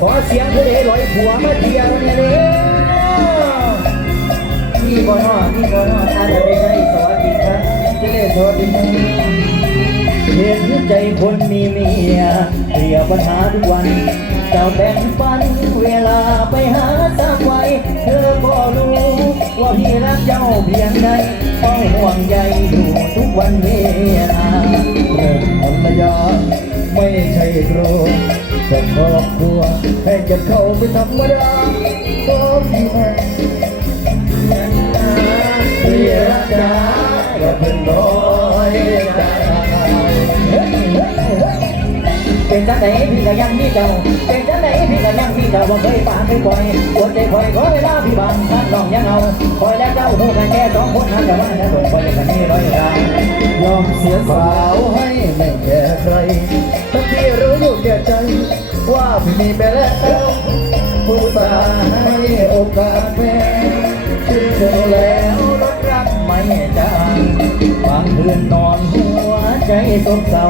ขอเสียงผู้ใดลอยผัวมาเที่ยวเนี่ยเด้อนี่บ่นอนี่บ่นออาจจะไม่ใช่สวัสดีครับเจเล่สวัสดีครับเห็นใจคนมีเมียเคลียร์ปัญหาทุกวันเจ้าแบ่งปันเวลาไปหาสักไว้เธอก็รู้ว่าพี่รักเจ้าเพียงใดต้องห่วงใยอยู่ทุกวันเวลาเริ่มภรรยา ให้จะเขาไปธรรมดาก็พี่แม่พี่รักจ้าก็เป็นร้อยใจเป็นจังไหนพี่ก็ยังมีเจ้าเป็นจังไหนพี่ก็ยังมีเจ้าบ่เคยปาเคยปล่อยปวดใจคอยขอเวลาพี่บางท่านน้องยังเอาคอยแล้วเจ้าหูกันแค่สองคนหันแต่ว่าจะโดนคอยกันนี่ร้อยรายยอมเสียสาวให้ไม่แก่ใครทั้งที่รู้อยู่แก่ใจ ว่าพี่มีไปแล้วผู้สาให้โอกาสแม่ชื่อเธอแล้วรถรักไม่จางบางคืนนอนหัวใจตกเศร้า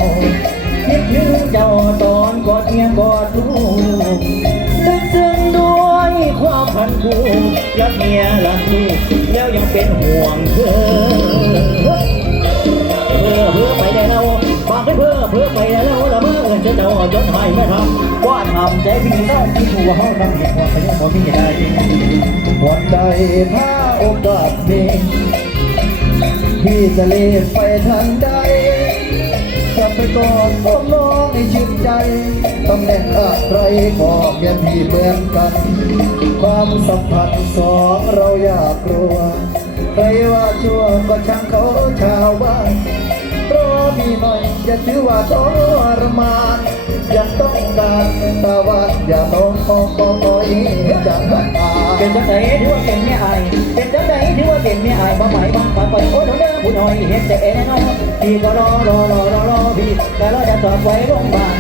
คิดถึงเจ้าตอนกอดเมียกอดลูกลึกซึ้งด้วยความพันผูกรักเมียรักลูกแล้วยังเป็นห่วงเธอเพื่อเพื่อไปแล้วฝากให้เพื่อเพื่อไปแล้ว เมื่อเอินจะเจ้าจนให้ไม่ทำว่าทำใจพี่น้องที่ถูกห้องทำผิดว่าไปยังบ่มีใดวันใดถ้าโอกาสมีพี่จะรีบไปทันใดกลับไปก่อนผมน้องให้ชื่นใจตำแหน่งอะไรบอกแกพี่เหมือนกัน ความสัมพันธ์สองเราอยากรู้ว่าใครว่าชั่วก็ช่างเขาชาวบ้าน พี่หน่อย อย่าถือว่าทรมานอยากต้องการแต่ว่าอย่าต้องมองมองน่อยจากกันตาเป็นจังไหนถือว่าเป็นเมียอายเป็นจังไหนถือว่าเป็นเมียอายบ่หมายบ่ฝันไปโอ้น้องเด้อผู้น้อยเห็นแต่แน่นอนพี่ก็รอรอรอรอรอพี่แต่รอจะตอบไว้โรงพยาบาล